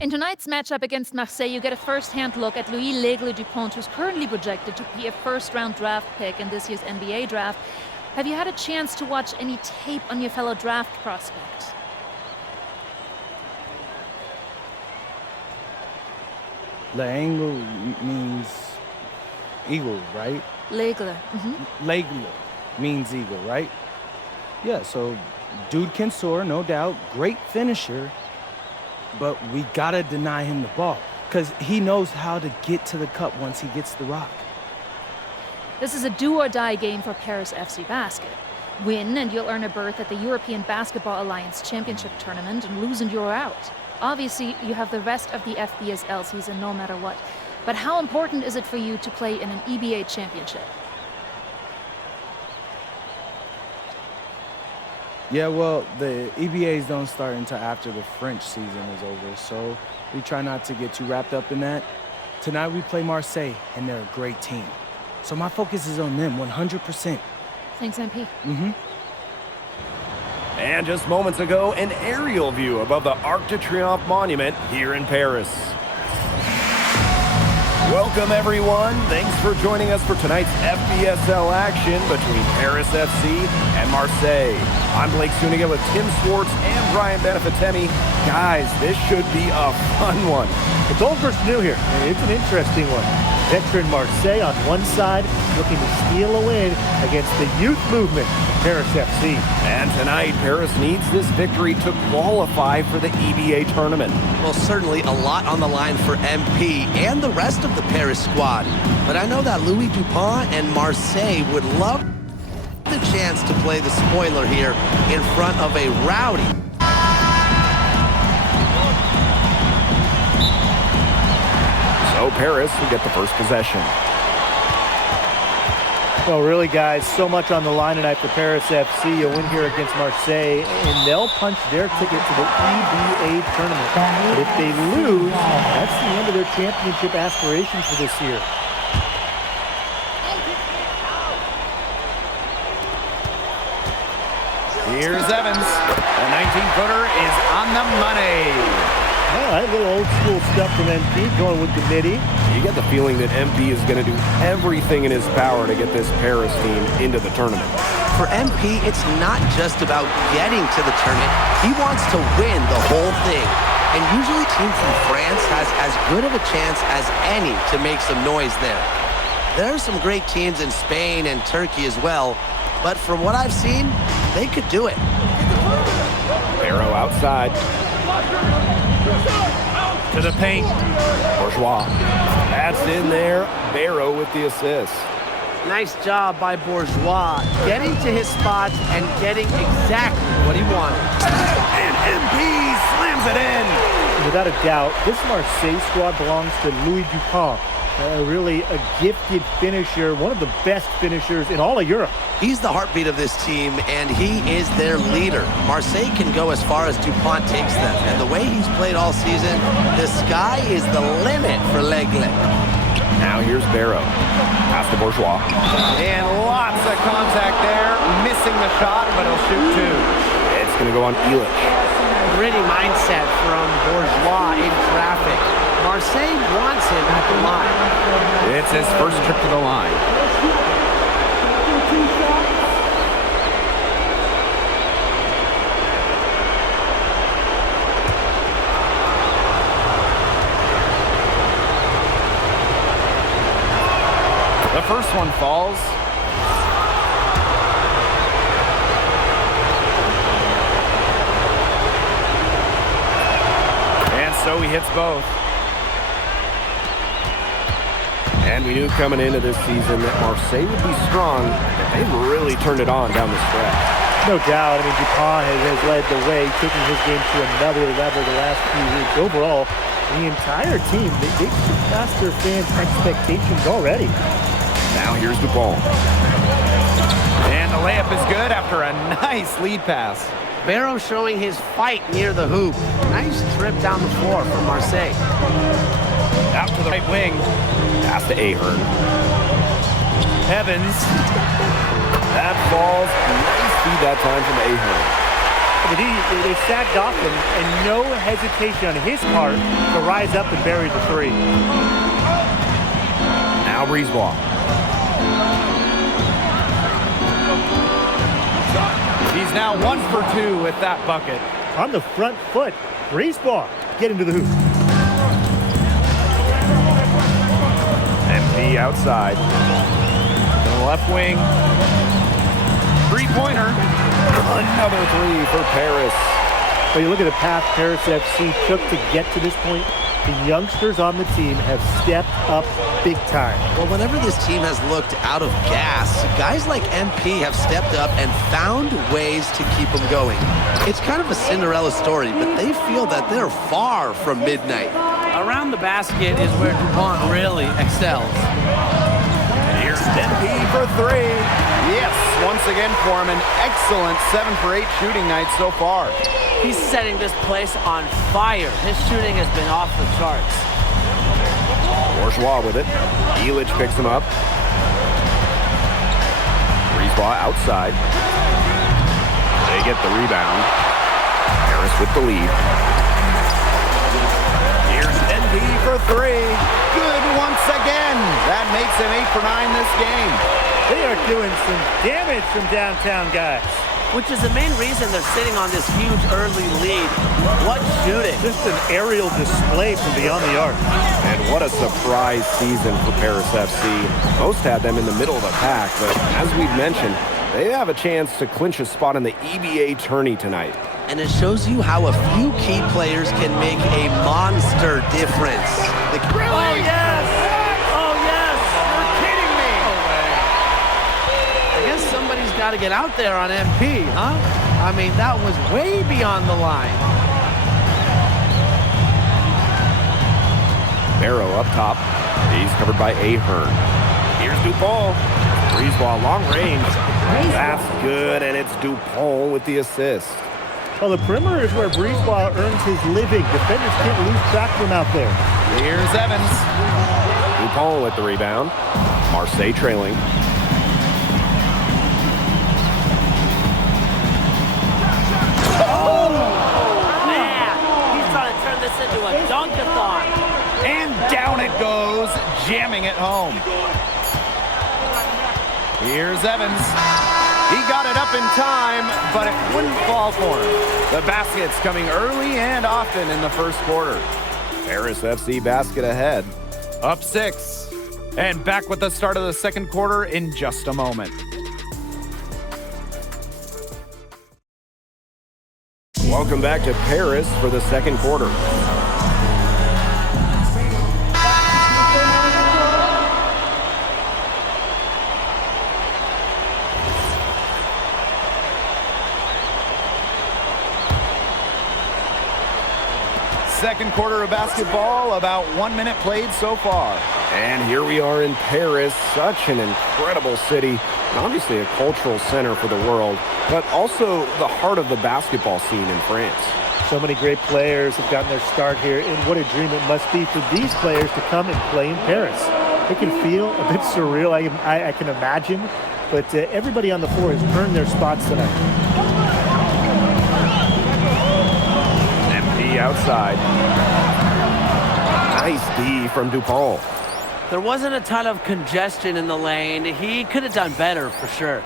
In tonight's matchup against Marseille, you get a first-hand look at Louis L'Aigle-Dupont, who's currently projected to be a first-round draft pick in this year's NBA draft. Have you had a chance to watch any tape on your fellow draft prospect? L'Aigle means eagle, right? L'Aigle. L'Aigle means eagle, right? Yeah, so dude can soar, no doubt. Great finisher. But we gotta deny him the ball, because he knows how to get to the cup once he gets the rock. This is a do-or-die game for Paris FC Basket. Win and you'll earn a berth at the European Basketball Alliance Championship Tournament, and lose and you're out. Obviously, you have the rest of the FBSL season no matter what. But how important is it for you to play in an EBA championship? Yeah, well, the EBAs don't start until after the French season is over, so we try not to get too wrapped up in that. Tonight we play Marseille, and they're a great team. So my focus is on them 100%. Thanks, MP. And just moments ago, an aerial view above the Arc de Triomphe monument here in Paris. Welcome, everyone. Thanks for joining us for tonight's FBSL action between Paris FC and Marseille. I'm Blake Suniga with Tim Swartz and Brian Benefitemi. Guys, this should be a fun one. It's old versus new here. It's an interesting one. Veteran Marseille on one side, looking to steal a win against the youth movement, Paris FC. And tonight, Paris needs this victory to qualify for the EBA tournament. Well, certainly a lot on the line for MP and the rest of the Paris squad. But I know that Louis Dupont and Marseille would love the chance to play the spoiler here in front of a rowdy. So Paris will get the first possession. Well, really, guys, so much on the line tonight for Paris FC. A win here against Marseille, and they'll punch their ticket to the EBA tournament. But if they lose, that's the end of their championship aspirations for this year. Here's Evans. The 19-footer is on the money. All right, a little old school stuff from MP, going with the midi. You get the feeling that MP is going to do everything in his power to get this Paris team into the tournament. For MP, it's not just about getting to the tournament. He wants to win the whole thing. And usually team from France has as good of a chance as any to make some noise there. There are some great teams in Spain and Turkey as well, but from what I've seen, they could do it. Barrow outside. To the paint. Bourgeois. That's in there. Barrow with the assist. Nice job by Bourgeois, getting to his spots and getting exactly what he wanted. And MP slams it in. Without a doubt, this Marseille squad belongs to Louis Dupont. Really a gifted finisher, one of the best finishers in all of Europe. He's the heartbeat of this team, and he is their leader. Marseille can go as far as Dupont takes them, and the way he's played all season, the sky is the limit for L'Aigle. Now here's Barrow. Pass to Bourgeois. And lots of contact there. Missing the shot, but he'll shoot two. It's going to go on Elish. Gritty mindset from Bourgeois in traffic. Marseille wants him at the line. It's his first trip to the line. The first one falls. And so he hits both. And we knew coming into this season that Marseille would be strong. They've really turned it on down the stretch. No doubt. I mean, Dupont has led the way, taking his game to another level the last few weeks. Overall, the entire team, they surpassed their fans' expectations already. Now here's Dupont. And the layup is good after a nice lead pass. Barrow showing his fight near the hoop. Nice trip down the floor from Marseille. Out to the right wing. Pass to Ahern. Evans. That falls. Nice feed that time from Ahern. But they sagged off him, and no hesitation on his part to rise up and bury the three. Now Breezeball. He's now 1 for 2 with that bucket. On the front foot, Breezeball get into the hoop. MP outside. To the left wing. Three-pointer. Another three for Paris. But you look at the path Paris FC took to get to this point. The youngsters on the team have stepped up big time. Well, whenever this team has looked out of gas, guys like MP have stepped up and found ways to keep them going. It's kind of a Cinderella story, but they feel that they're far from midnight. Around the basket is where DuPont really excels. Here's MP for three. Yes, once again for him, an excellent 7 for 8 shooting night so far. He's setting this place on fire. His shooting has been off the charts. Bourgeois with it. Elich picks him up. Breezeball outside. They get the rebound. Paris with the lead. Here's NP for three. Good once again. That makes him 8 for 9 this game. They are doing some damage from downtown, guys. Which is the main reason they're sitting on this huge early lead. What shooting. Just an aerial display from beyond the arc. And what a surprise season for Paris FC. Most had them in the middle of the pack, but as we've mentioned, they have a chance to clinch a spot in the EBA tourney tonight. And it shows you how a few key players can make a monster difference. Oh, yes! Oh, yes! You're kidding me! I guess somebody's got to get out there on MP, huh? I mean, that was way beyond the line. Barrow up top. He's covered by Ahern. Here's Dupont. Breezeball long range. That's good, and it's Dupont with the assist. Well, the perimeter is where Breezeball earns his living. Defenders can't lose track of him out there. Here's Evans. Dupont with the rebound. Marseille trailing. Man, he's trying to turn this into a dunk-a-thon. And down it goes, jamming it home. Here's Evans. He got it up in time, but it wouldn't fall for him. The basket's coming early and often in the first quarter. Paris FC basket ahead. Up 6. And back with the start of the second quarter in just a moment. Welcome back to Paris for the second quarter. Second quarter of basketball, about 1 minute played so far. And here we are in Paris, such an incredible city, and obviously a cultural center for the world, but also the heart of the basketball scene in France. So many great players have gotten their start here, and what a dream it must be for these players to come and play in Paris. It can feel a bit surreal, I can imagine, but everybody on the floor has earned their spots tonight. Outside. Nice D from Dupont. There wasn't a ton of congestion in the lane. He could have done better for sure.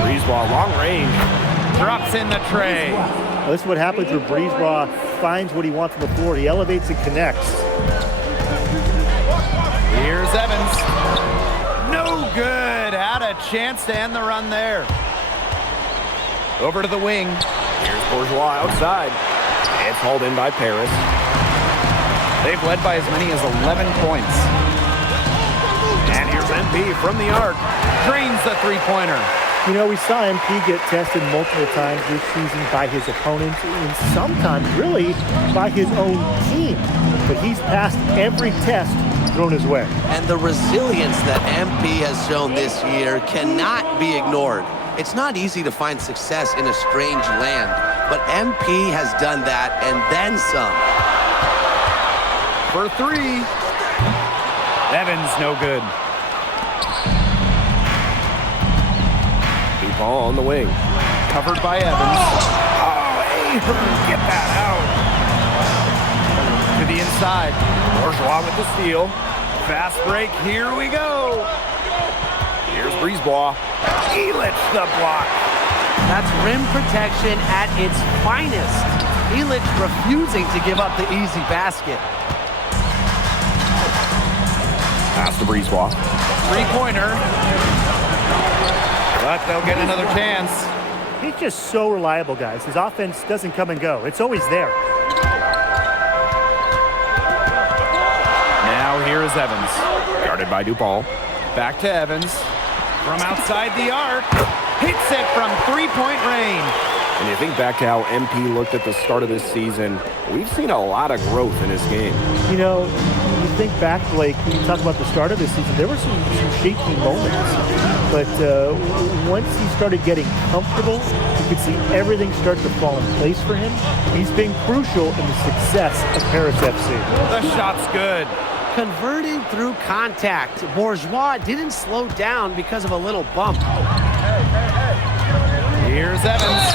Breezeball, long range. Drops in the tray. Well, this is what happens when Breezeball finds what he wants on the floor. He elevates and connects. Here's Evans. No good. Had a chance to end the run there. Over to the wing. Here's Bourgeois outside. It's hauled in by Paris. They've led by as many as 11 points. And here's NP from the arc. Drains the three-pointer. You know, we saw MP get tested multiple times this season by his opponents and sometimes really by his own team. But he's passed every test thrown his way. And the resilience that MP has shown this year cannot be ignored. It's not easy to find success in a strange land. but MP has done that and then some. For three. Evans, no good. Deep ball on the wing. Covered by Evans. Oh, Ahern, get that out. To the inside. Bourgeois with the steal. Fast break, here we go. Here's Brisebois. Elich the block. That's rim protection at its finest. Elich refusing to give up the easy basket. Pass to Brisebois. Three-pointer. But they'll get another chance. He's just so reliable, guys. His offense doesn't come and go. It's always there. Now here is Evans. Guarded by Dupal. Back to Evans. From outside the arc. Hits it from three-point range. And you think back to how MP looked at the start of this season, we've seen a lot of growth in his game. You know, you think back, Blake, when you talk about the start of this season, there were some shaky moments. But once he started getting comfortable, you could see everything start to fall in place for him. He's been crucial in the success of Paris FC. The shot's good. Converting through contact. Bourgeois didn't slow down because of a little bump. Here's Evans.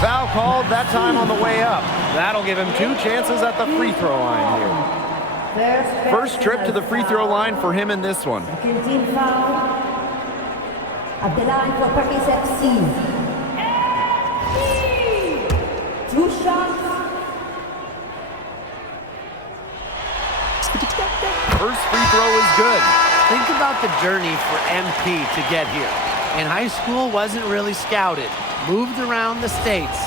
Foul called, that time on the way up. That'll give him 2 chances at the free throw line here. First trip to the free throw line for him in this one. Team foul at the line for Paris FC. 2 shots. First free throw is good. Think about the journey for MP to get here. In high school, wasn't really scouted. Moved around the States.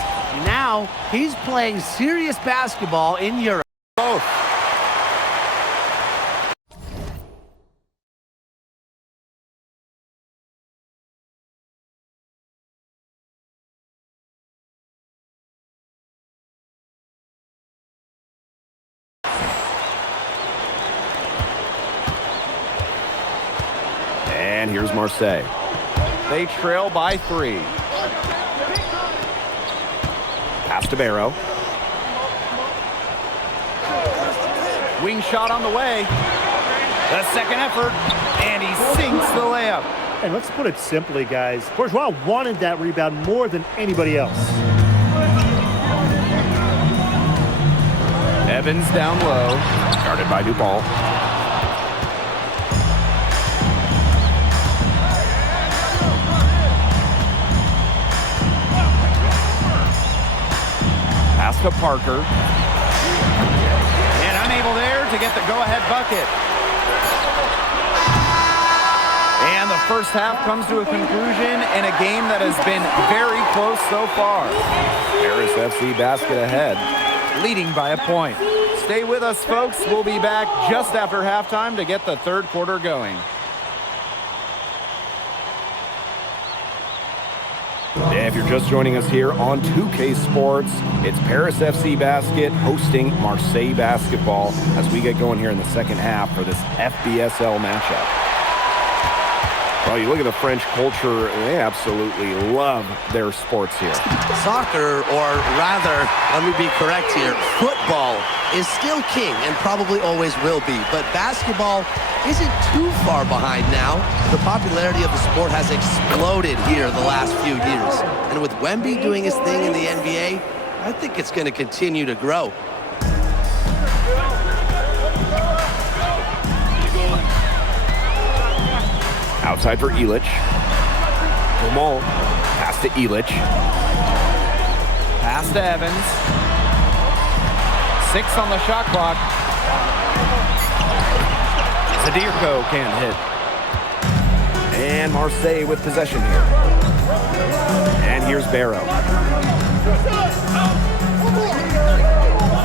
Now, he's playing serious basketball in Europe. Both. And here's Marseille. They trail by 3. Pass to Barrow. Wing shot on the way. The second effort, and he sinks the layup. And let's put it simply, guys. Bourgeois wanted that rebound more than anybody else. Evans down low. Guarded by Dupal. Pass to Parker. And unable there to get the go-ahead bucket. And the first half comes to a conclusion in a game that has been very close so far. Paris FC basket ahead. Leading by a point. Stay with us, folks. We'll be back just after halftime to get the third quarter going. If you're just joining us here on 2K Sports, it's Paris FC Basket hosting Marseille Basketball as we get going here in the second half for this FBSL matchup. Well, you look at the French culture, they absolutely love their sports here. Soccer, or rather, let me be correct here, football is still king and probably always will be, but basketball isn't too far behind now. The popularity of the sport has exploded here the last few years. And with Wemby doing his thing in the NBA, I think it's going to continue to grow. Outside for Elich. Dumont. Pass to Elich. Pass to Evans. 6 on the shot clock. Zadirko can't hit. And Marseille with possession here. And here's Barrow.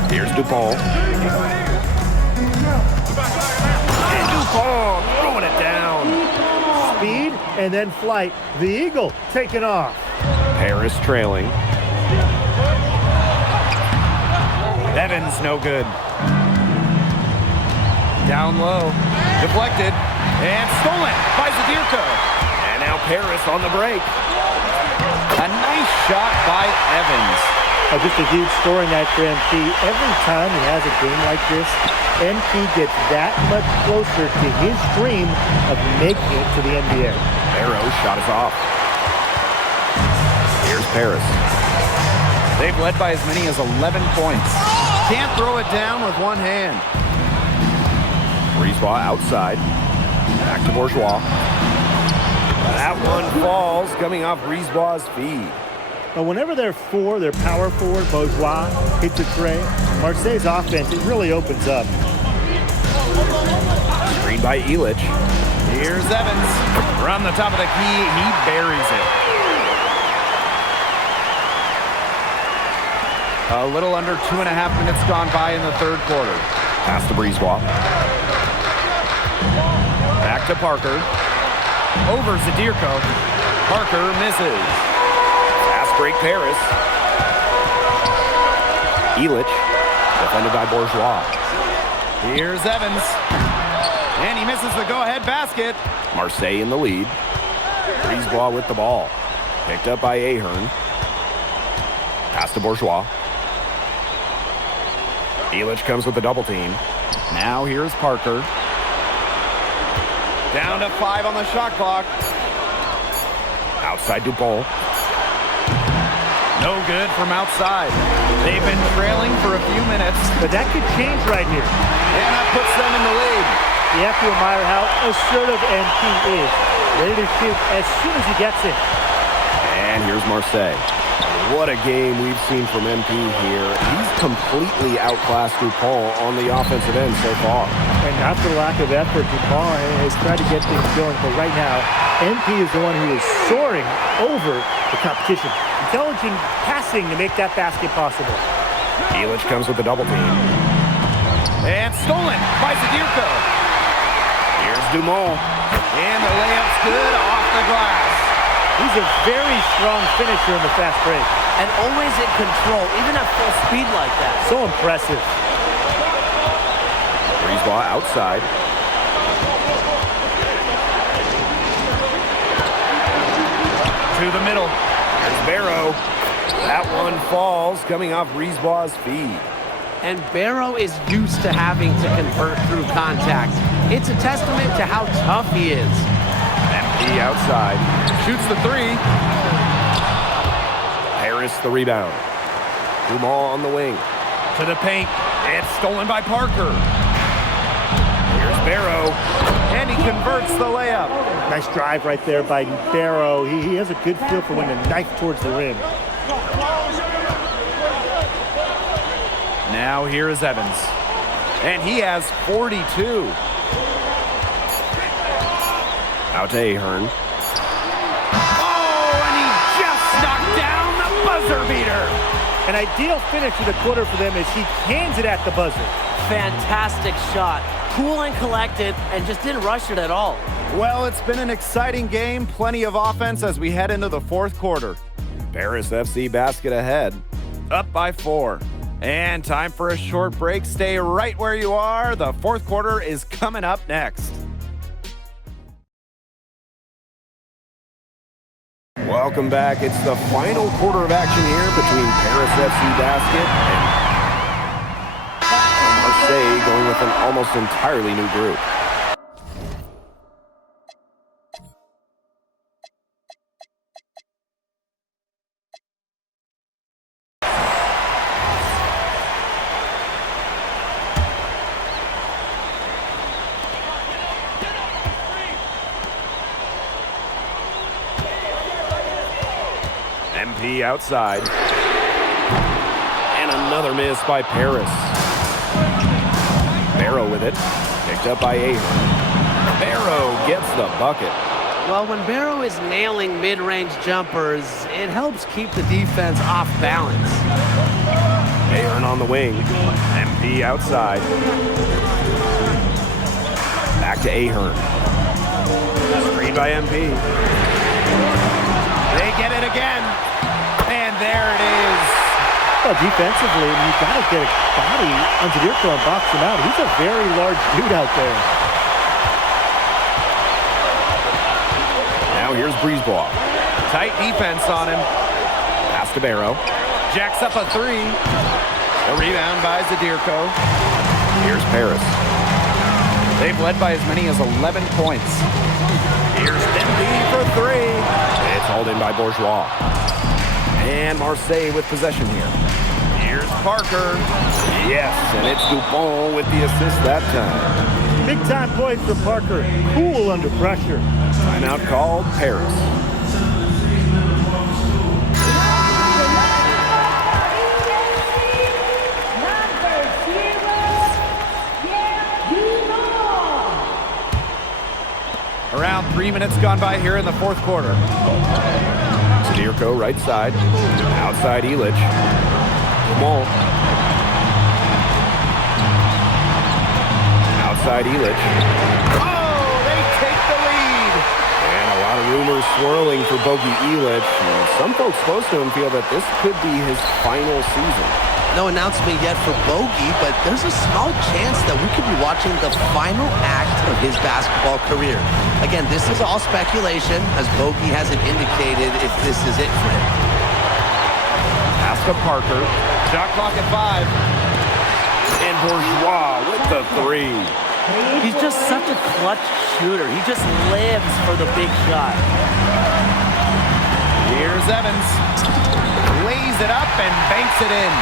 Here's Dupal. And Dupal throwing it down. Speed and then flight. The Eagle taking off. Paris trailing. Evans no good. Down low. Deflected. And stolen by Zadirko. And now Paris on the break. A nice shot by Evans. Just a huge scoring night for MP. Every time he has a game like this, MP gets that much closer to his dream of making it to the NBA. Barrow's shot is off. Here's Paris. They've led by as many as 11 points. Can't throw it down with one hand. Brisebois outside. Back to Bourgeois. That one falls, coming off Brisebois' feed. But whenever they're power forward, Bourgeois hits a tray, Marseille's offense, it really opens up. Screen by Illich. Here's Evans. From the top of the key, he buries it. A little under 2.5 minutes gone by in the third quarter. Pass to Brisebois. Back to Parker. Over Zadirko. Parker misses. Fast break Paris. Illich. Defended by Bourgeois. Here's Evans. And he misses the go-ahead basket. Marseille in the lead. Brisebois with the ball. Picked up by Ahern. Pass to Bourgeois. Illich comes with the double team. Now here's Parker. Down to 5 on the shot clock. Outside Dupont. No good from outside. They've been trailing for a few minutes. But that could change right here. And that puts them in the lead. You have to admire how assertive MP is. Ready to shoot as soon as he gets it. And here's Marseille. What a game we've seen from MP here. He's completely outclassed Dupont on the offensive end so far. And not for lack of effort, Dupont has tried to get things going. But right now, MP is the one who is soaring over the competition. Intelligent passing to make that basket possible. Illich comes with the double team. And stolen by Zadirko. Here's Dumont. And the layup's good off the glass. He's a very strong finisher in the fast break. And always in control, even at full speed like that. So impressive. Brisebois outside. To the middle. There's Barrow. That one falls, coming off Brisebois' feed. And Barrow is used to having to convert through contact. It's a testament to how tough he is. MP outside. Shoots the three. Harris the rebound. Dumont on the wing. To the paint. And stolen by Parker. Here's Barrow. And he converts the layup. Nice drive right there by Barrow. He has a good feel for when to knife towards the rim. Now here is Evans. And he has 42. Out to Ahern. Oh, and he just knocked down the buzzer beater. An ideal finish of the quarter for them as he cans it at the buzzer. Fantastic shot. Cool and collected, and just didn't rush it at all. Well, it's been an exciting game. Plenty of offense as we head into the fourth quarter. Paris FC basket ahead. Up by 4. And time for a short break. Stay right where you are. The fourth quarter is coming up next. Welcome back. It's the final quarter of action here between Paris FC basket and Marseille, going with an almost entirely new group. MP outside. And another miss by Paris. Barrow with it. Picked up by Ahern. Barrow gets the bucket. Well, when Barrow is nailing mid-range jumpers, it helps keep the defense off balance. Ahern on the wing. MP outside. Back to Ahern. Screen by MP. They get it again. And there it is. Well, defensively, you've got to get a body on Zadirko and box him out. He's a very large dude out there. Now here's Brisebois. Tight defense on him. Pass to Barrow. Jacks up a three. The rebound by Zadirko. Here's Paris. They've led by as many as 11 points. Here's Denby for three. It's hauled in by Bourgeois. And Marseille with possession here. Here's Parker. Yes, and it's Dupont with the assist that time. Big time play for Parker. Cool under pressure. Timeout called Paris. Around 3 minutes gone by here in the fourth quarter. Zadirko right side. Outside Elic. Dumont. Outside Elic. Oh, they take the lead. And a lot of rumors swirling for Bogey Elic. And some folks close to him feel that this could be his final season. No announcement yet for Bogey, but there's a small chance that we could be watching the final act of his basketball career. Again, this is all speculation, as Bogey hasn't indicated if this is it for him. Pass to Parker. Shot clock at 5. And Bourgeois with the three. He's just such a clutch shooter. He just lives for the big shot. Here's Evans. Lays it up and banks it in.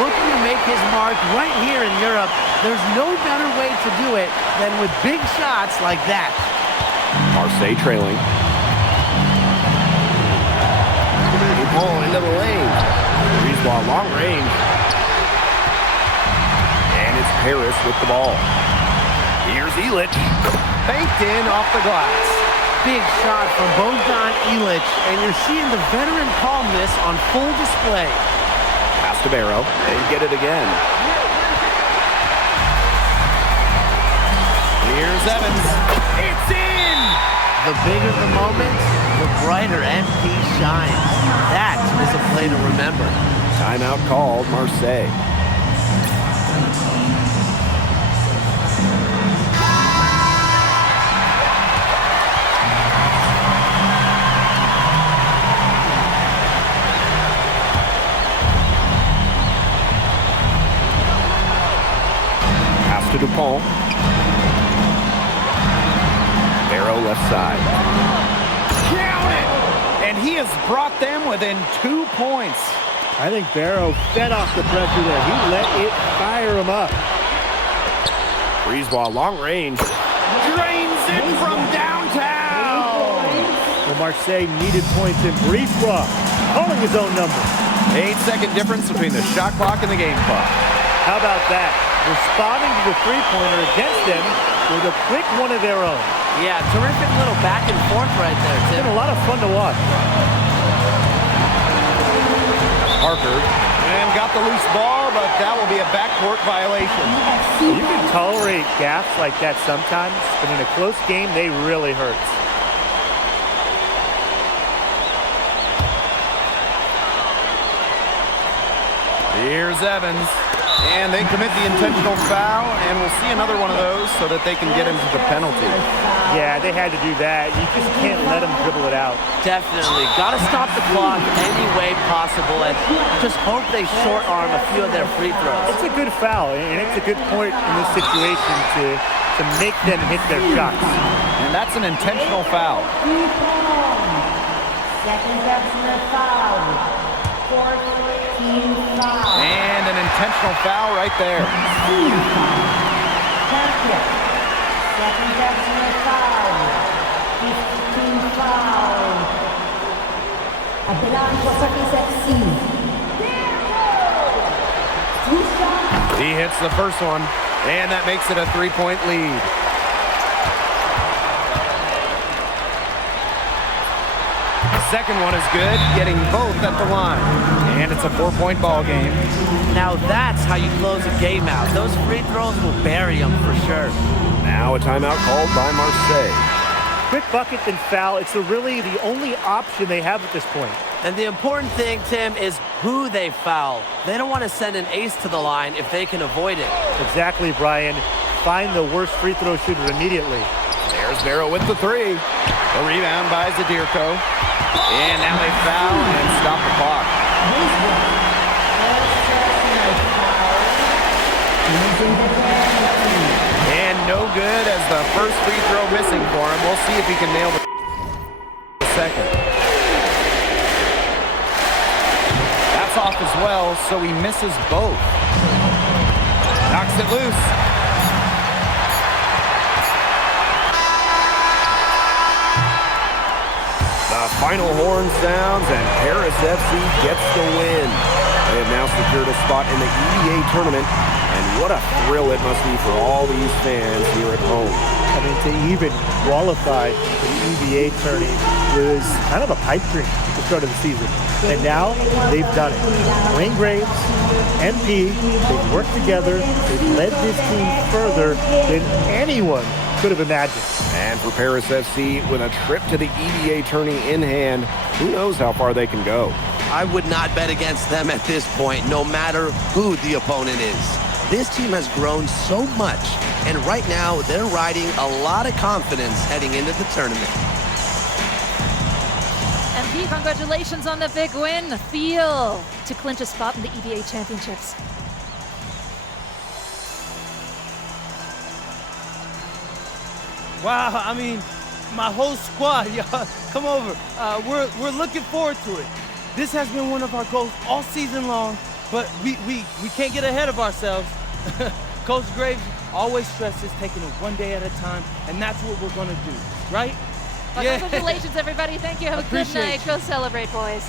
Looking to make his mark right here in Europe. There's no better way to do it than with big shots like that. Marseille trailing. Dupont into the lane. Breeze ball long range. And it's Paris with the ball. Here's Elic. Banked in off the glass. Big shot from Bogdan Elic, and you're seeing the veteran calmness on full display. Pass to Barrow. They get it again. Here's Evans. It's in! The bigger the moment, the brighter MP shines. That is a play to remember. Timeout called Marseille. To Dupont. Barrow left side. Count it! And he has brought them within 2 points. I think Barrow fed off the pressure there. He let it fire him up. Breeze ball, long range. Drains it from downtown. Well, Marseille needed points in Brisebois, calling his own number. 8-second difference between the shot clock and the game clock. How about that? Responding to the three-pointer against them with a quick one of their own. Yeah, terrific little back and forth right there, Tim. It's been a lot of fun to watch. Parker, and got the loose ball, but that will be a backcourt violation. You can tolerate gaffes like that sometimes, but in a close game, they really hurt. Here's Evans. And they commit the intentional foul, and we'll see another one of those so that they can get into the penalty. Yeah, they had to do that. You just can't let them dribble it out. Definitely. Got to stop the clock any way possible and just hope they short arm a few of their free throws. It's a good foul, and it's a good point in this situation to make them hit their shots. And that's an intentional foul. Second personal foul. Fourth team foul. And an intentional foul right there. Second personal foul. 15 foul. At the line for Paris FC. He hits the first one, and that makes it a 3-point lead. Second one is good, getting both at the line. And it's a 4-point ball game. Now that's how you close a game out. Those free throws will bury them for sure. Now a timeout called by Marseille. Quick bucket and foul. It's really the only option they have at this point. And the important thing, Tim, is who they foul. They don't want to send an ace to the line if they can avoid it. Exactly, Brian. Find the worst free throw shooter immediately. There's Barrow with the three. The rebound by Zadirko. And now they foul and stop the clock. And no good as the first free throw missing for him. We'll see if he can nail the second. That's off as well, so he misses both. Knocks it loose. The final horn sounds, and Paris FC gets the win. They have now secured a spot in the EBA tournament, and what a thrill it must be for all these fans here at home. I mean, to even qualify for the EBA tourney was kind of a pipe dream at the start of the season. And now they've done it. Wayne Graves, MP, they've worked together. They've led this team further than anyone could have imagined. And for Paris FC, with a trip to the EBA tourney in hand, who knows how far they can go. I would not bet against them at this point, no matter who the opponent is. This team has grown so much, and right now they're riding a lot of confidence heading into the tournament. MP, congratulations on the big win. Feel to clinch a spot in the EBA Championships. Wow, I mean, my whole squad, y'all, come over. We're looking forward to it. This has been one of our goals all season long, but we can't get ahead of ourselves. Coach Graves always stresses taking it one day at a time, and that's what we're gonna do, right? Well, congratulations, everybody. Thank you. Have a good night. Go celebrate, boys.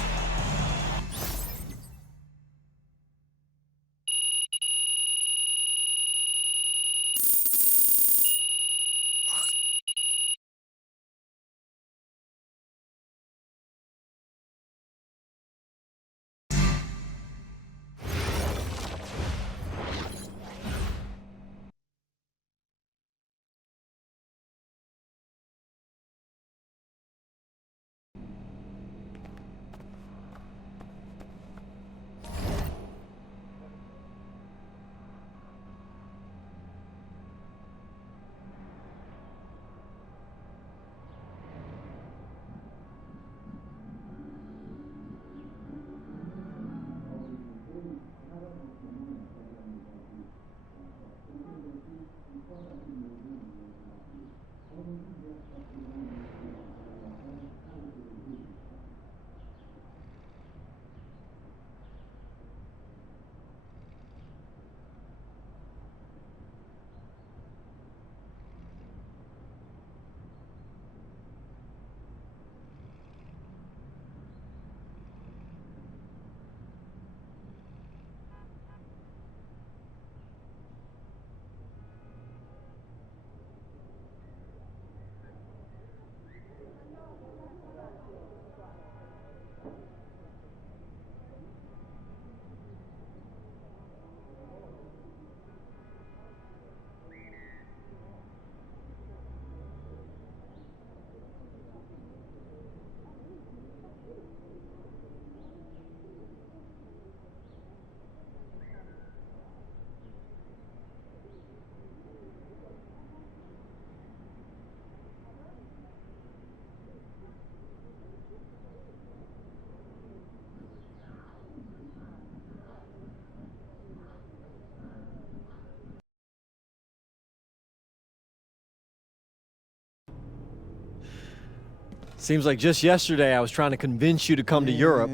Seems like just yesterday I was trying to convince you to come to Europe.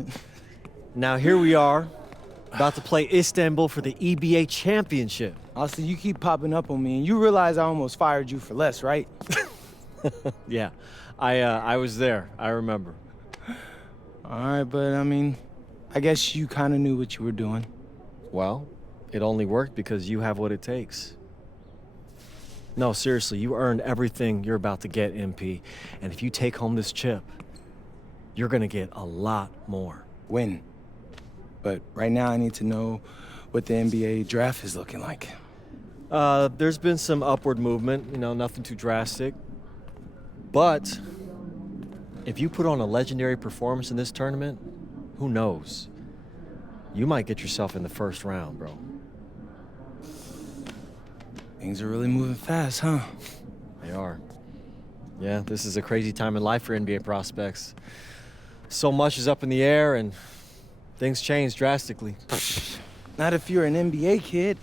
Now here we are, about to play Istanbul for the EBA Championship. Austin, you keep popping up on me, and you realize I almost fired you for less, right? Yeah, I was there. I remember. All right, but I mean, I guess you kind of knew what you were doing. Well, it only worked because you have what it takes. No, seriously, you earned everything you're about to get, MP. And if you take home this chip, you're gonna get a lot more. Win. But right now I need to know what the NBA draft is looking like. There's been some upward movement, nothing too drastic. But if you put on a legendary performance in this tournament, who knows? You might get yourself in the first round, bro. Things are really moving fast, huh? They are. Yeah, this is a crazy time in life for NBA prospects. So much is up in the air and things change drastically. Not if you're an NBA kid.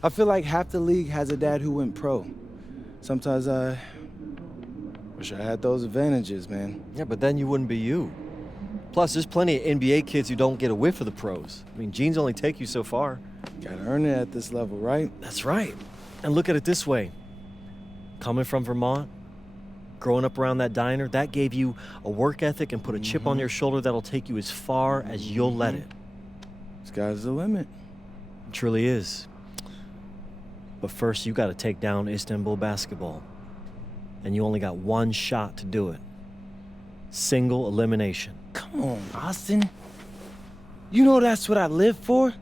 I feel like half the league has a dad who went pro. Sometimes I wish I had those advantages, man. Yeah, but then you wouldn't be you. Plus, there's plenty of NBA kids who don't get a whiff of the pros. I mean, genes only take you so far. Gotta earn it at this level, right? That's right. And look at it this way. Coming from Vermont, growing up around that diner, that gave you a work ethic and put a chip on your shoulder that'll take you as far as you'll let it. Sky's the limit. It truly is. But first, you got to take down Istanbul basketball. And you only got one shot to do it. Single elimination. Come on, Austin. You know that's what I live for?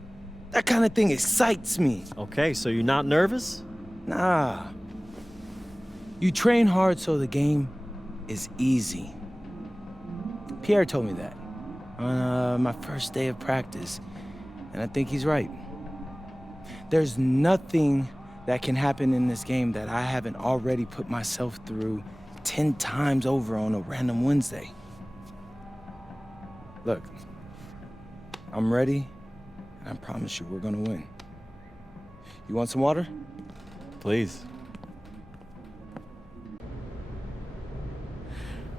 That kind of thing excites me. Okay, so you're not nervous? Nah. You train hard so the game is easy. Pierre told me that on my first day of practice, and I think he's right. There's nothing that can happen in this game that I haven't already put myself through 10 times over on a random Wednesday. Look, I'm ready, and I promise you we're gonna win. You want some water? Please.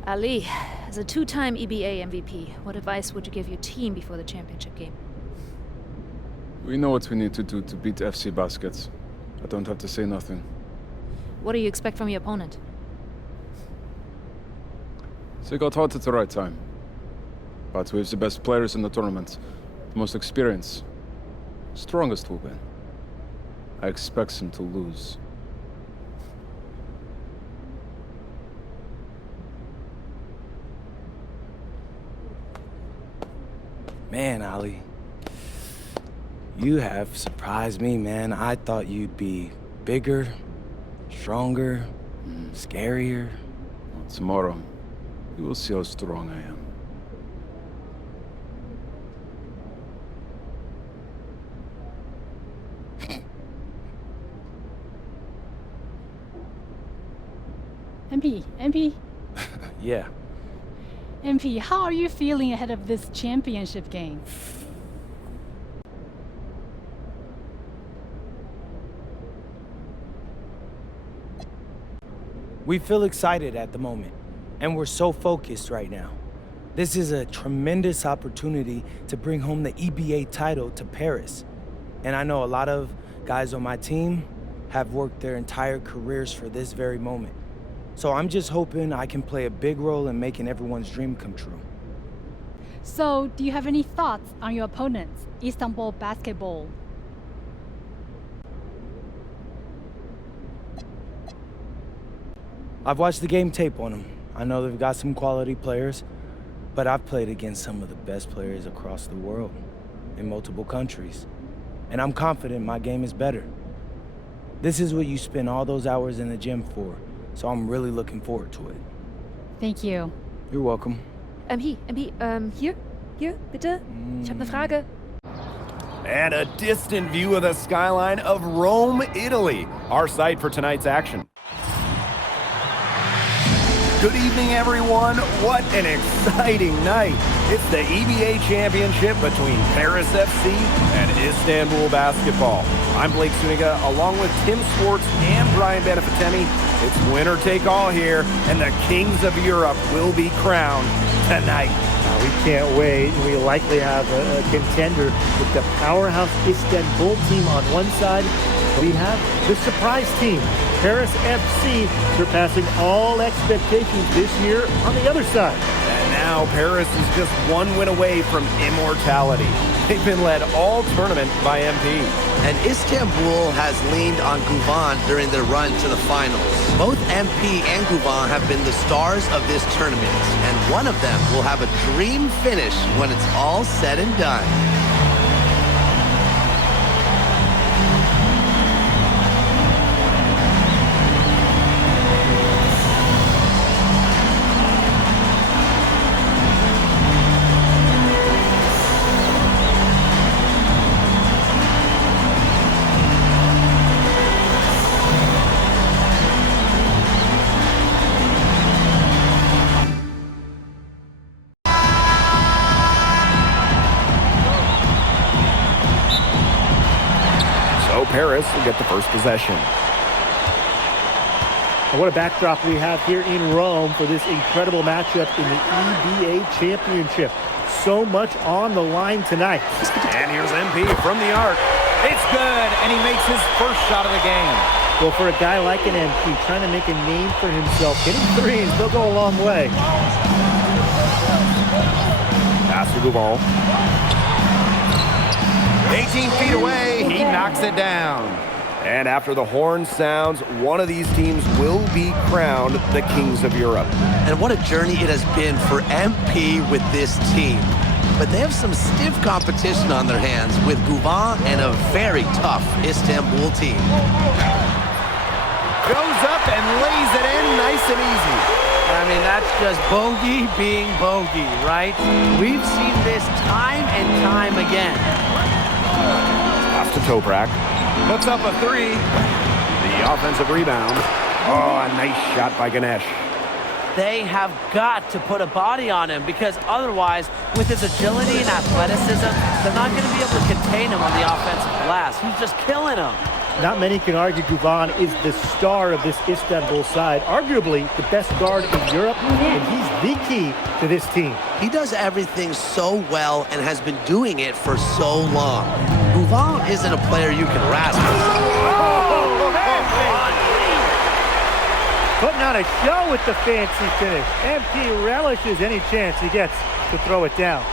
Ali, as a two-time EBA MVP, what advice would you give your team before the championship game? We know what we need to do to beat FC Baskets. I don't have to say nothing. What do you expect from your opponent? They got hot at the right time. But we have the best players in the tournament, the most experience, strongest will win. I expect them to lose. Man, Ali, you have surprised me, man. I thought you'd be bigger, stronger, scarier. Tomorrow, you will see how strong I am. MP, Yeah. MP, how are you feeling ahead of this championship game? We feel excited at the moment, and we're so focused right now. This is a tremendous opportunity to bring home the EBA title to Paris. And I know a lot of guys on my team have worked their entire careers for this very moment. So I'm just hoping I can play a big role in making everyone's dream come true. So, do you have any thoughts on your opponents, Istanbul basketball? I've watched the game tape on them. I know they've got some quality players, but I've played against some of the best players across the world in multiple countries. And I'm confident my game is better. This is what you spend all those hours in the gym for, so I'm really looking forward to it. Thank you. You're welcome. Hier, bitte. Ich habe eine Frage. And a distant view of the skyline of Rome, Italy, our site for tonight's action. Good evening, everyone. What an exciting night. It's the EBA Championship between Paris FC and Istanbul Basketball. I'm Blake Suniga, along with Tim Swartz and Brian Benefitemi. It's winner take all here, and the kings of Europe will be crowned tonight. We can't wait. We likely have a contender with the powerhouse Istanbul team on one side. We have the surprise team, Paris FC, surpassing all expectations this year on the other side. And now Paris is just one win away from immortality. They've been led all tournament by MP. And Istanbul has leaned on Guvan during their run to the finals. Both MP and Guvan have been the stars of this tournament, and one of them will have a dream finish when it's all said and done. Paris will get the first possession. And what a backdrop we have here in Rome for this incredible matchup in the EBA Championship. So much on the line tonight. And here's MP from the arc. It's good, and he makes his first shot of the game. Well, for a guy like an MP trying to make a name for himself, hitting threes, they'll go a long way. Pass to Gouvon. 18 feet away, he knocks it down. And after the horn sounds, one of these teams will be crowned the Kings of Europe. And what a journey it has been for MP with this team. But they have some stiff competition on their hands with Gouvon and a very tough Istanbul team. Goes up and lays it in nice and easy. I mean, that's just bogey being bogey, right? We've seen this time and time again. Pass to Toprak. Puts up a three. The offensive rebound. Oh, a nice shot by Ganesh. They have got to put a body on him because otherwise, with his agility and athleticism, they're not going to be able to contain him on the offensive glass. He's just killing them. Not many can argue Gouvon is the star of this Istanbul side, arguably the best guard in Europe, and he's the key to this team. He does everything so well and has been doing it for so long. Gouvon isn't a player you can razzle. Putting on a show with the fancy finish. MP relishes any chance he gets to throw it down.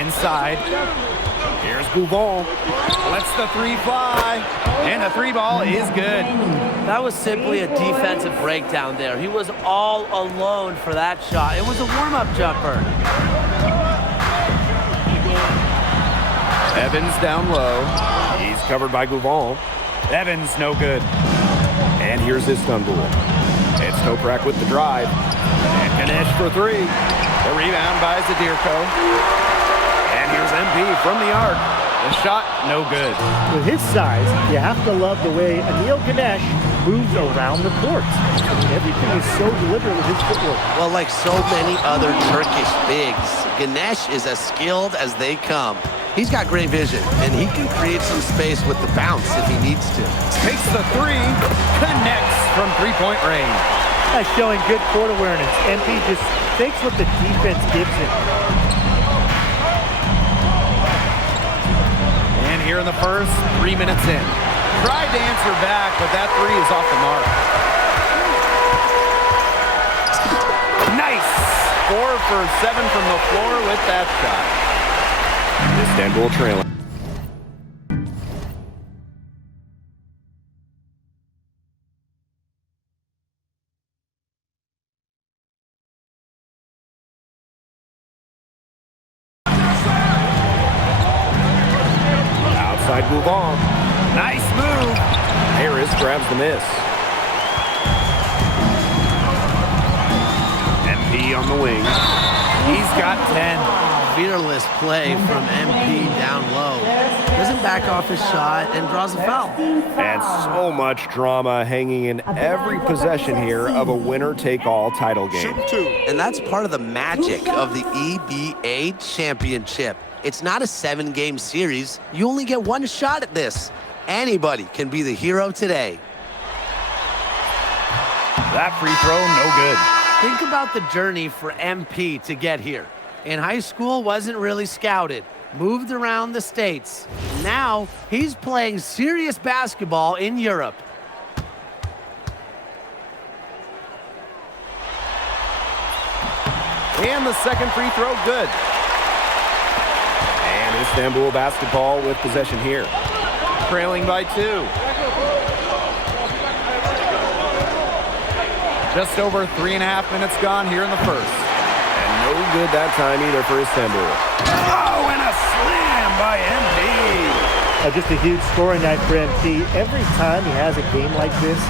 Inside. Here's Gouvon. Lets the three fly. And the three ball is good. That was simply a defensive breakdown there. He was all alone for that shot. It was a warm-up jumper. Evans down low. He's covered by Gouvon. Evans no good. And here's Istanbul. It's Toprak with the drive. And Ganesh for three. The rebound by Zadirko. And here's MP from the arc. The shot, no good. With his size, you have to love the way Anil Ganesh moves around the court. I mean, everything is so deliberate with his footwork. Well, like so many other Turkish bigs, Ganesh is as skilled as they come. He's got great vision, and he can create some space with the bounce if he needs to. Takes the three, connects from three-point range. That's showing good court awareness. MP just takes what the defense gives him. And here in the first, 3 minutes in. Tried to answer back, but that three is off the mark. Nice! 4 for 7 from the floor with that shot. Istanbul trailing. Outside Gouvon. Nice move. Harris grabs the miss. MP on the wing. He's got 10. Fearless play from MP down low. Doesn't back off his shot and draws a foul. And so much drama hanging in every possession here of a winner-take-all title game. And that's part of the magic of the EBA Championship. It's not a 7-game series. You only get one shot at this. Anybody can be the hero today. That free throw, no good. Think about the journey for MP to get here. In high school, wasn't really scouted. Moved around the States. Now, he's playing serious basketball in Europe. And the second free throw, good. And Istanbul basketball with possession here. Trailing by 2. Just over 3.5 minutes gone here in the first. No good that time either for Istanbul. Oh, and a slam by MP. Just a huge scoring night for MP. Every time he has a game like this,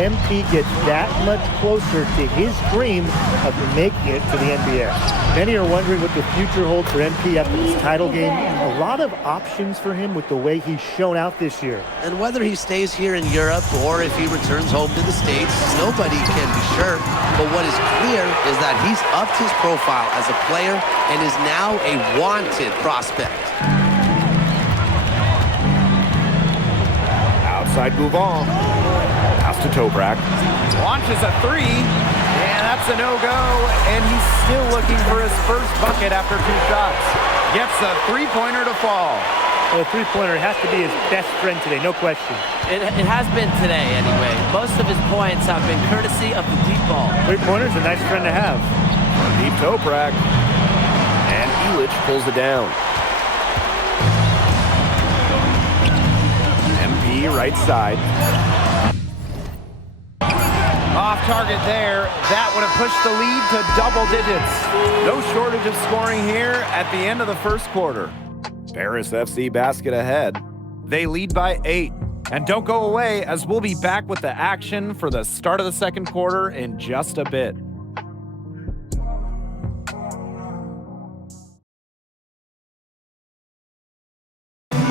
MP gets that much closer to his dream of making it to the NBA. Many are wondering what the future holds for MP after this title game. A lot of options for him with the way he's shown out this year. And whether he stays here in Europe or if he returns home to the States, nobody can be sure. But what is clear is that he's upped his profile as a player and is now a wanted prospect. side Gouvon. Pass to Toprak. Launches a three. And that's a no-go. And he's still looking for his first bucket after 2 shots. Gets a three-pointer to fall. Well, the three-pointer has to be his best friend today, no question. It has been today, anyway. Most of his points have been courtesy of the deep ball. Three-pointer's a nice friend to have. Deep Toprak. And Elich pulls it down. MP right side. Off target there. That would have pushed the lead to double digits. No shortage of scoring here at the end of the first quarter. Paris FC basket ahead. They lead by 8. And don't go away, as we'll be back with the action for the start of the second quarter in just a bit.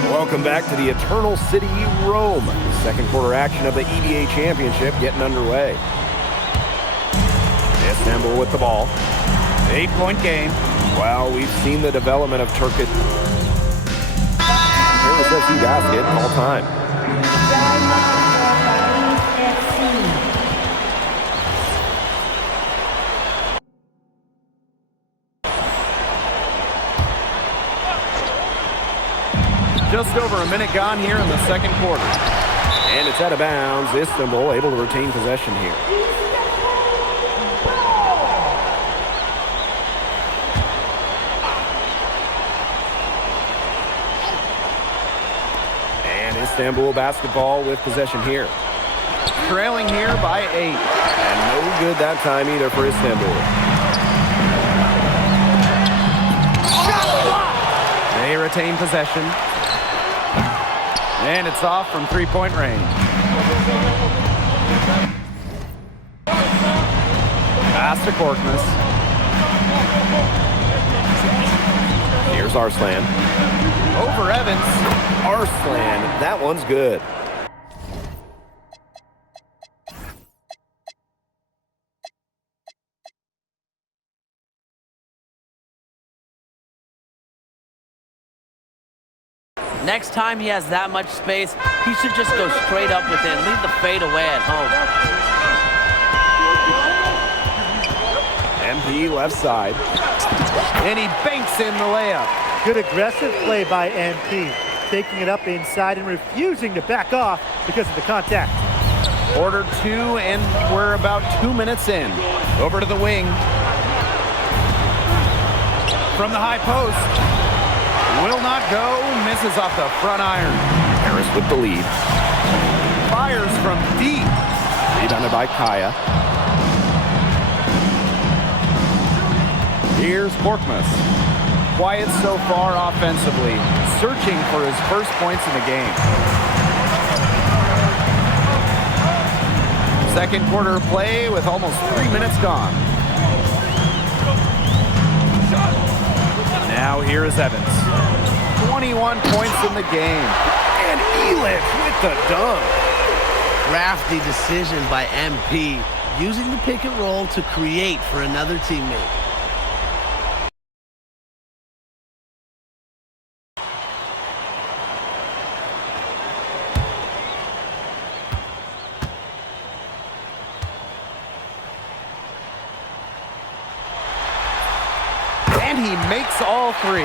Welcome back to the Eternal City, Rome. The second quarter action of the EBYL Championship getting underway. Istanbul with the ball. 8-point game. Well, we've seen the development of Turkish. Paris FC basket all time. Just over a minute gone here in the second quarter. And it's out of bounds. Istanbul able to retain possession here. And Istanbul basketball with possession here. Trailing here by 8. And no good that time either for Istanbul. They retain possession. And it's off from three-point range. Pass to Korkmaz. Here's Arslan. Over Evans. Arslan, that one's good. Next time he has that much space, he should just go straight up with it and leave the fade away at home. MP left side. And he banks in the layup. Good aggressive play by MP. Taking it up inside and refusing to back off because of the contact. Quarter 2, and we're about 2 minutes in. Over to the wing. From the high post. Will not go, misses off the front iron. Paris with the lead. Fires from deep. Rebounded by Kaya. Here's Korkmaz. Quiet so far offensively, searching for his first points in the game. Second quarter play with almost 3 minutes gone. Now here is Evans. 21 points in the game. And Elich with the dunk. Crafty decision by MP, using the pick and roll to create for another teammate. And he makes all 3.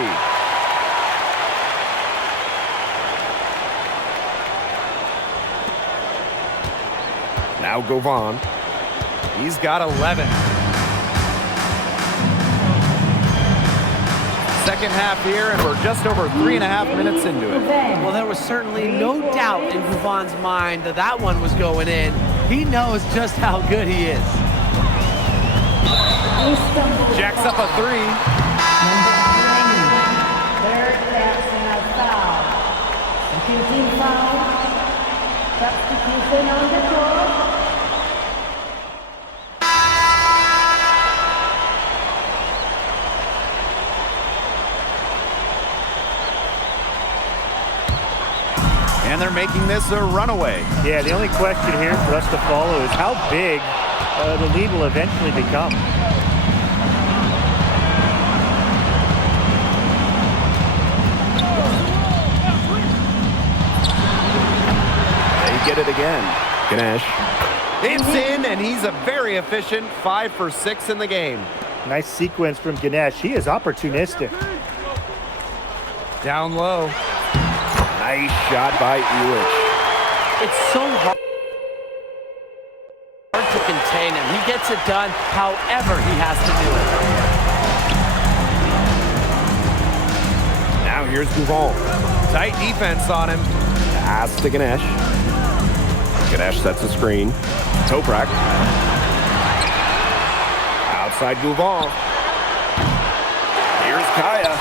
Now Gouvon. He's got 11. Second half here, and we're just over 3.5 minutes into it. Well, there was certainly no doubt in Gouvon's mind that that one was going in. He knows just how good he is. Jacks up a 3. Third personal foul. Shooting foul. Substitution on the court. And they're making this a runaway. Yeah, the only question here for us to follow is how big the lead will eventually become. They get it again. Ganesh. It's in, and he's a very efficient 5 for 6 in the game. Nice sequence from Ganesh. He is opportunistic. Down low. Nice shot by Elich. It's so hard to contain him. He gets it done however he has to do it. Now here's Gouval. Tight defense on him. Pass to Ganesh. Ganesh sets a screen. Toprak. Outside Gouval. Here's Kaya.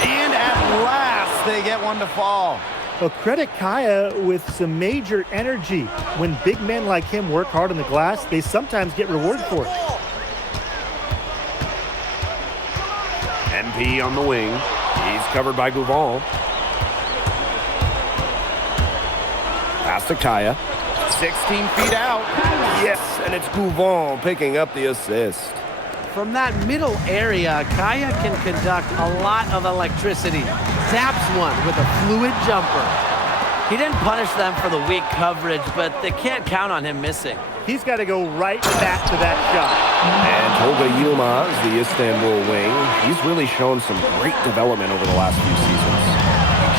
And at last, they get one to fall. Well, credit Kaya with some major energy. When big men like him work hard on the glass, they sometimes get rewarded for it. MP on the wing. He's covered by Gouval. Pass to Kaya. 16 feet out. Yes, and it's Gouval picking up the assist. From that middle area, Kaya can conduct a lot of electricity. Zaps one with a fluid jumper. He didn't punish them for the weak coverage, but they can't count on him missing. He's got to go right back to that shot. And Tolga Yilmaz, the Istanbul wing, he's really shown some great development over the last few seasons.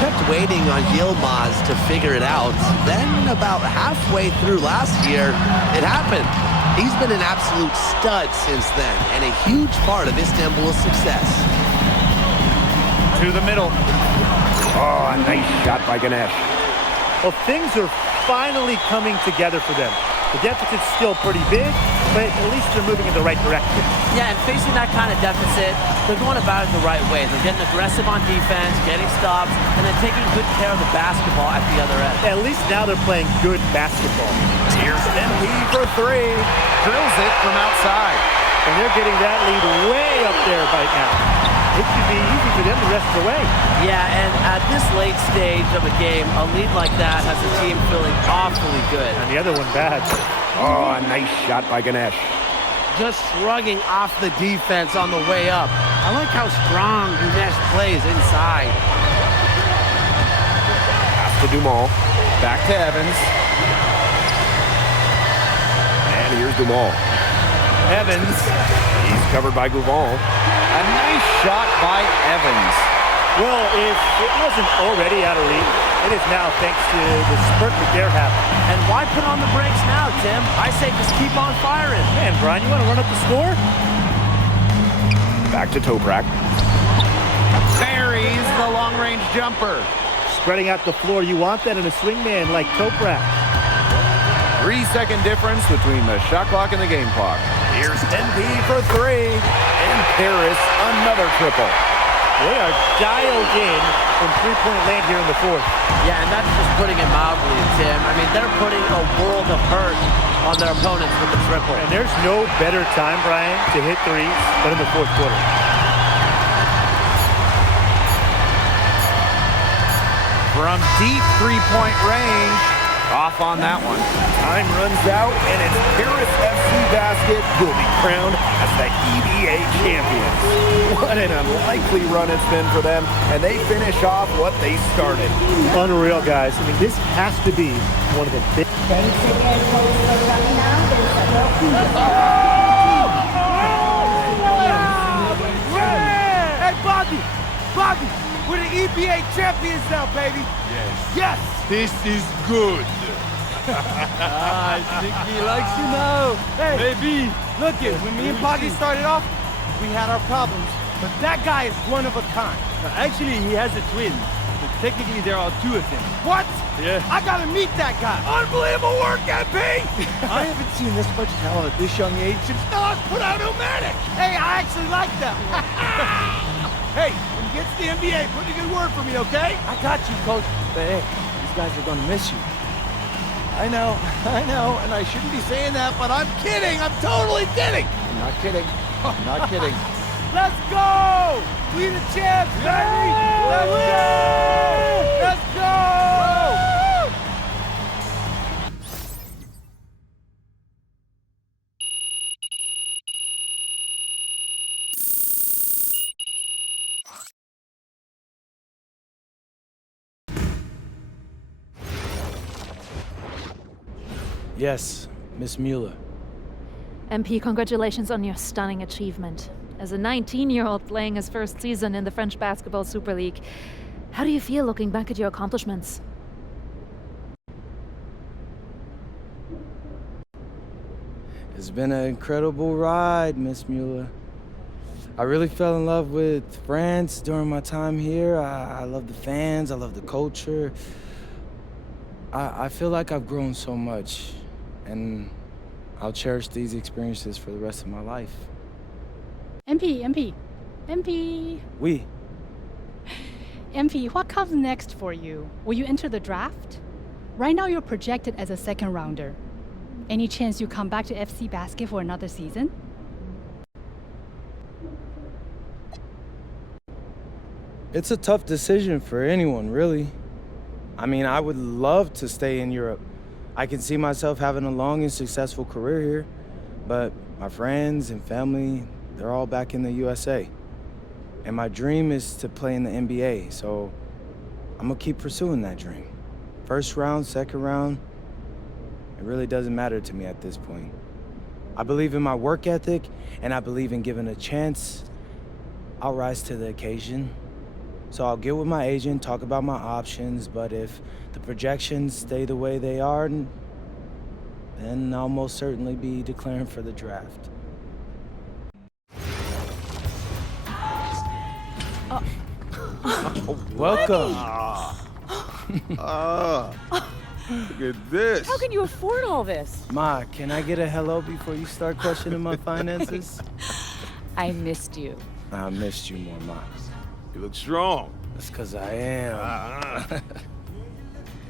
Kept waiting on Yilmaz to figure it out. Then about halfway through last year, it happened. He's been an absolute stud since then, and a huge part of Istanbul's success. To the middle. Oh, a nice shot by Ganesh. Well, things are finally coming together for them. The deficit's still pretty big, but at least they're moving in the right direction. Yeah, and facing that kind of deficit, they're going about it the right way. They're getting aggressive on defense, getting stops, and then taking good care of the basketball at the other end. At least now they're playing good basketball. Here's MP for 3. Drills it from outside. And they're getting that lead way up there right now. It should be easy for them the rest of the way. Yeah, and at this late stage of a game, a lead like that has the team feeling awfully good. And the other one bad. Oh, a nice shot by Ganesh. Just shrugging off the defense on the way up. I like how strong Ganesh plays inside. Pass to Dumal. Back to Evans. And here's Dumal. Evans. He's covered by Gouval. A nice shot by Evans. Well, if it wasn't already out of reach, it is now thanks to the spurt that they're having. And why put on the brakes now, Tim? I say just keep on firing. Man, Brian, you want to run up the score? Back to Toprak. Buries the long-range jumper. Spreading out the floor, you want that in a swingman like Toprak. 3-second difference between the shot clock and the game clock. Here's NP for 3. And Paris, another triple. They are dialed in from three-point land here in the fourth. Yeah, and that's just putting it mildly, Tim. I mean, they're putting a world of hurt on their opponents with the triple. And there's no better time, Brian, to hit threes than in the fourth quarter. From deep three-point range. Off on that one. Time runs out, and it's Paris FC Basket will be crowned as the EBA Champions. What an unlikely run it's been for them, and they finish off what they started. Unreal, guys. I mean, this has to be one of the big... Thanks again, folks, for coming out. Hey, Bobby, we're the EBA champions now, baby. Yes. This is good. I think he likes you now. Hey, maybe. Look it, when me and Boggy started off, we had our problems. But that guy is one of a kind. Actually, he has a twin. But technically, there are 2 of them. What? Yeah. I gotta meet that guy. Unbelievable work, MP! I haven't seen this much talent at this young age since Nas put out Omatic. Hey, I actually like that one. Hey, when you get to the NBA, put in a good word for me, okay? I got you, Coach. But hey, these guys are gonna miss you. I know, and I shouldn't be saying that, but I'm kidding. I'm totally kidding. I'm not kidding. I'm not kidding. Let's go! We the champs, baby! Let's go! Let's go! Yes, Miss Mueller. MP, congratulations on your stunning achievement. As a 19-year-old playing his first season in the French Basketball Super League, how do you feel looking back at your accomplishments? It's been an incredible ride, Miss Mueller. I really fell in love with France during my time here. I love the fans, I love the culture. I feel like I've grown so much, and I'll cherish these experiences for the rest of my life. MP. Oui. MP, what comes next for you? Will you enter the draft? Right now you're projected as a second rounder. Any chance you come back to FC Basket for another season? It's a tough decision for anyone, really. I mean, I would love to stay in Europe. I can see myself having a long and successful career here, but my friends and family, they're all back in the USA. And my dream is to play in the NBA, so I'm gonna keep pursuing that dream. First round, second round, it really doesn't matter to me at this point. I believe in my work ethic, and I believe in giving a chance. I'll rise to the occasion. So I'll get with my agent, talk about my options, but if the projections stay the way they are, then I'll most certainly be declaring for the draft. Welcome. Look at this. How can you afford all this? Ma, can I get a hello before you start questioning my finances? I missed you. I missed you more, Ma. You look strong. That's because I am.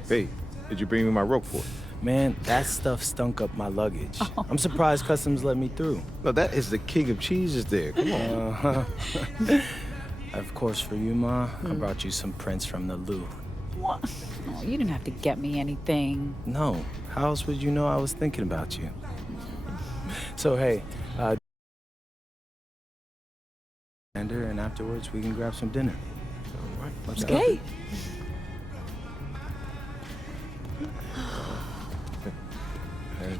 Hey, did you bring me my rope for it? Man, that stuff stunk up my luggage. I'm surprised customs let me through. No, that is the king of cheeses there. Come on. Of course, for you, Ma, I brought you some prints from the Louvre. What? Oh, you didn't have to get me anything. No, how else would you know I was thinking about you? So, hey, and afterwards we can grab some dinner. All right, let's go.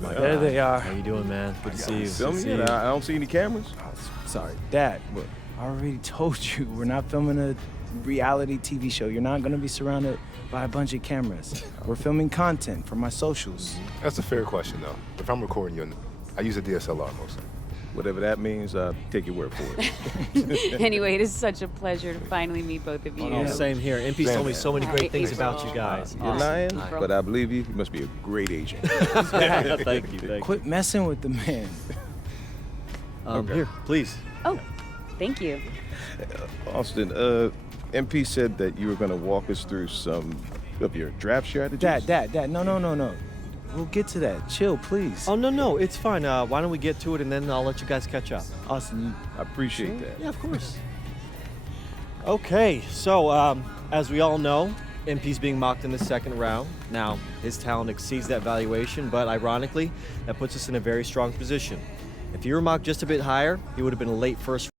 There they are. How you doing, man? Good to see you. Film me? I don't see any cameras. Oh, sorry, Dad. Look, I already told you we're not filming a reality TV show. You're not going to be surrounded by a bunch of cameras. We're filming content for my socials. That's a fair question, though. If I'm recording you, I use a DSLR mostly. Whatever that means, take your word for it. Anyway, it is such a pleasure to finally meet both of you. Oh, same here. MP's told me so many great things about you guys. You're lying, but I believe you. You must be a great agent. Thank you. Quit messing with the man. Here, please. Oh, thank you. Austin, MP said that you were going to walk us through some of your draft strategies. Dad, no. We'll get to that. Chill, please. Oh, no, it's fine. Why don't we get to it, and then I'll let you guys catch up. Austin, I appreciate that. Yeah, of course. Okay, so as we all know, MP's being mocked in the second round. Now, his talent exceeds that valuation, but ironically, that puts us in a very strong position. If he were mocked just a bit higher, he would have been a late first